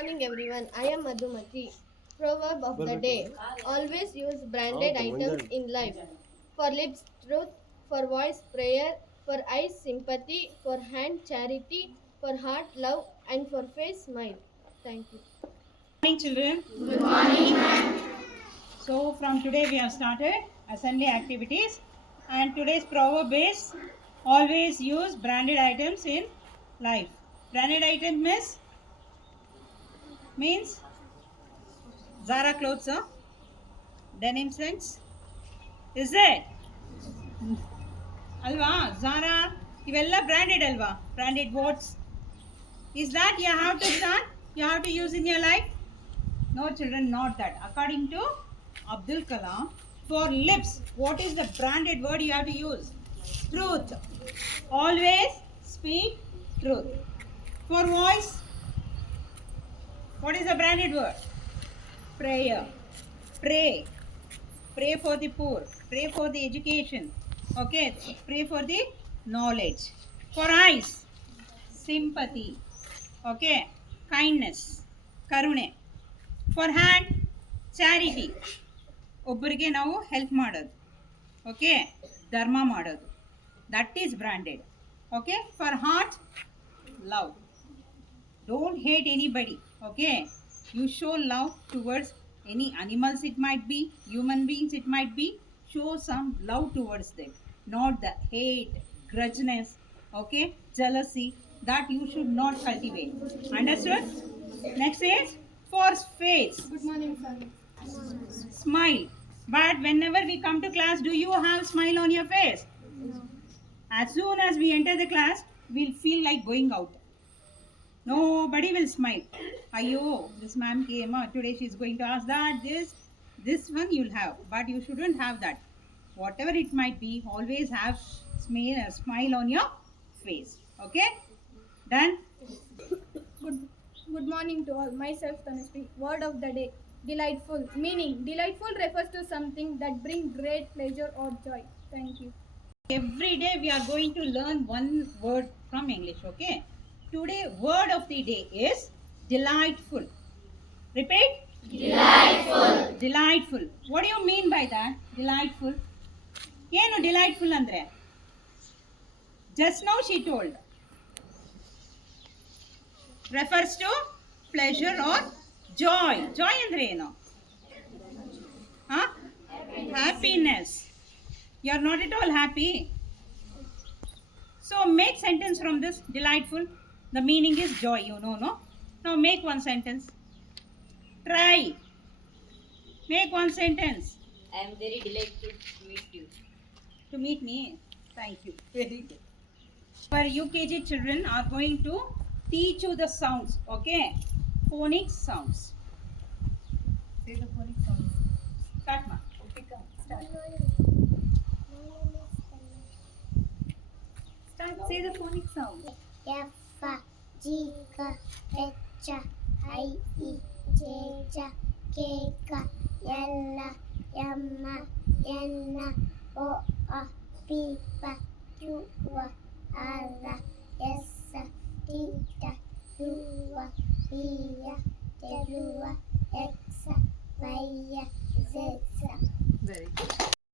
morning, everyone. I am Madhumati. Proverb of the day. Always use branded items in life. For lips, truth. For voice, prayer. For eyes, sympathy. For hand, charity. For heart, love. And for face, smile. Thank you. Morning, children. So from today we have started assembly activities, and today's proverb is always use branded items in life. Branded item means Zara clothes, denim sense. Is it? Alva, Zara, ಇವೆಲ್ಲ branded alva, branded words. Is that you have to start? You have to use in your life? No, children, not that. According to Abdul Kalam, for lips, what is the branded word you have to use? Truth. Always speak truth. For voice, what is the branded word? Prayer. Pray. Pray for the poor. Pray for the education. Okay. Pray for the knowledge. For eyes, sympathy. Okay. Kindness. Karune. For hand, charity, ಒಬ್ಬರಿಗೆ ನಾವು help ಮಾಡೋದು. Okay, ಧರ್ಮ ಮಾಡೋದು. That is branded. Okay, for heart, love. Don't hate anybody. Okay, you show love towards any animals, it might be human beings, it might be. Show some love towards them, not the hate, grudginess, okay, jealousy, that you should not cultivate. Understood? Next is for face. Good morning, sir. Smile. But whenever we come to class, do you have smile on your face? No. As soon as we enter the class, we'll feel like going out. Nobody will smile. Ayo, this ma'am came out today, she's going to ask that, this one you'll have, but you shouldn't have that. Whatever it might be, always have smile on your face. Okay? Done? Good morning to all. Myself Tanushree. Word of the day. Delightful. Meaning, delightful refers to something that brings great pleasure or joy. Thank you. Every day we are going to learn one word from English. Okay? Today word of the day is delightful. Repeat. Delightful. Delightful. What do you mean by that? Delightful. ಏನು delightful ಅಂದರೆ? Just now she told. Refers to pleasure or joy. Joy ಅಂದ್ರೆ ಏನು? Happiness. You are not at all happy. So make sentence from this delightful. The meaning is joy, you know, no? Now make one sentence. Try. Make one sentence. I am very delighted to meet you. To meet me. Thank you. Very good. Our UKG children are going to teach you the sounds. Okay? Phonic sounds. Say the phonic sounds. Start, ma. Okay, come. Start. Start. Say the phonic sound. F, G, K, H, I, E, J, J, K, K, L, M, N, O, P, P, Q, R, S, T, U, V, W, X, Y, Z. Very good.